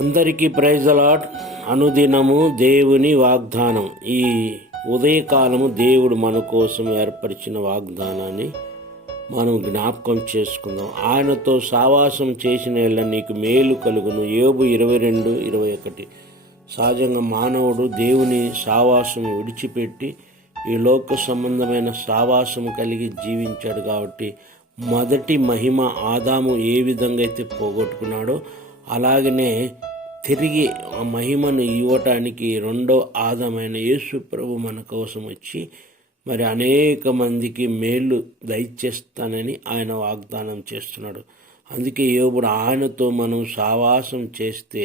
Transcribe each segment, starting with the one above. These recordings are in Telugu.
అందరికీ ప్రైజ్ ది లార్డ్. అనుదినము దేవుని వాగ్దానం. ఈ ఉదయకాలము దేవుడు మన కోసం ఏర్పరిచిన వాగ్దానాన్ని మనం జ్ఞాపకం చేసుకుందాం. ఆయనతో సావాసం చేసిన ఎడల నీకు మేలు కలుగును. యోబు 22:21. సహజంగా మానవుడు దేవుని సావాసం విడిచిపెట్టి ఈ లోక సంబంధమైన సావాసం కలిగి జీవించాడు కాబట్టి మొదటి మహిమ ఆదాము ఏ విధంగా అయితే పోగొట్టుకున్నాడో అలాగనే తిరిగి ఆ మహిమను ఇవ్వటానికి రెండో ఆదామైన యేసు ప్రభు మన కోసం వచ్చి మరి అనేక మందికి మేలు దయచేస్తానని ఆయన వాగ్దానం చేస్తున్నాడు. అందుకే యోబుడు ఆయనతో మనం సావాసం చేస్తే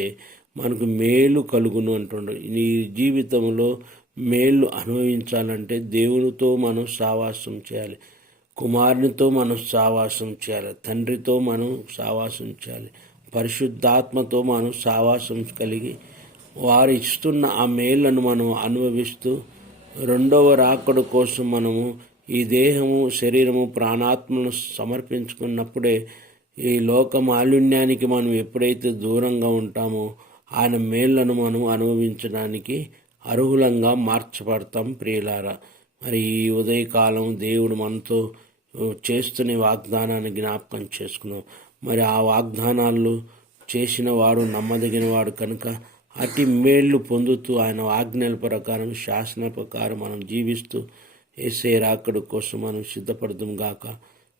మనకు మేలు కలుగును అంటుండు. నీ జీవితంలో మేలు అనుభవించాలంటే దేవునితో మనం సావాసం చేయాలి, కుమారునితో మనం సావాసం చేయాలి, తండ్రితో మనం సావాసం చేయాలి, పరిశుద్ధాత్మతో మనం సావాసం కలిగి వారు ఇస్తున్న ఆ మేళ్లను మనం అనుభవిస్తూ రెండవ రాకడ కోసం మనము ఈ దేహము, శరీరము, ప్రాణాత్మను సమర్పించుకున్నప్పుడే ఈ లోక మాలిన్యానికి మనం ఎప్పుడైతే దూరంగా ఉంటామో ఆయన మేళ్లను మనం అనుభవించడానికి అర్హులంగా మార్చబడతాం. ప్రియులారా, మరి ఈ ఉదయకాలం దేవుడు మనతో చేస్తున్న వాగ్దానాన్ని జ్ఞాపకం చేసుకున్నాం. మరి ఆ వాగ్దానాలు చేసిన వాడు నమ్మదగిన వాడు కనుక అతి మేళ్లు పొందుతూ ఆయన ఆజ్ఞల ప్రకారం, శాసన ప్రకారం మనం జీవిస్తూ యేసే రాకడ కోసం మనం సిద్ధపడదాం గాక.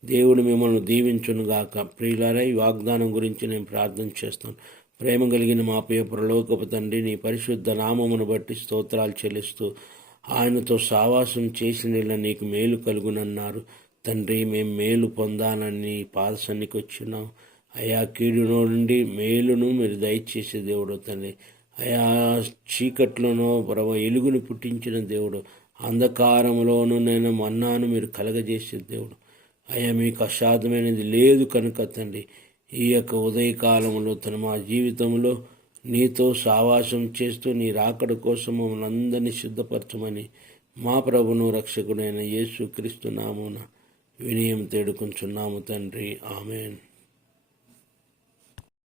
దేవుడు మిమ్మల్ని దీవించును గాక. ప్రియులారా, ఈ వాగ్దానం గురించి నేను ప్రార్థన చేస్తాను. ప్రేమ కలిగిన మా ప్రియ పరలోకపు తండ్రి, నీ పరిశుద్ధ నామమును బట్టి స్తోత్రాలు చెల్లిస్తూ ఆయనతో సావాసం చేసిన నీకు మేలు కలుగునన్నారు. తండ్రి, మేము మేలు పొందాలని పాద సన్నిధికి వచ్చినాం. అయా, కీడు నుండి మేలును మీరు దయచేసే దేవుడు తండ్రి. అయా, చీకట్లోనో ఎలుగును పుట్టించిన దేవుడు, అంధకారంలోనూ నేను మన్నాను మీరు కలగజేసే దేవుడు. అయా, మీకు అసాధ్యమైనది లేదు కనుక తండ్రి, ఈ యొక్క ఉదయకాలంలో మా జీవితంలో నీతో సావాసం చేస్తూ నీ రాకడ కోసం మమ్మల్ని అందరినీ సిద్ధపరచమని మా ప్రభును రక్షకుడైన యేసు క్రీస్తు నామమున వినయం తేడుకుంటున్నాము తండ్రి. ఆమెన్.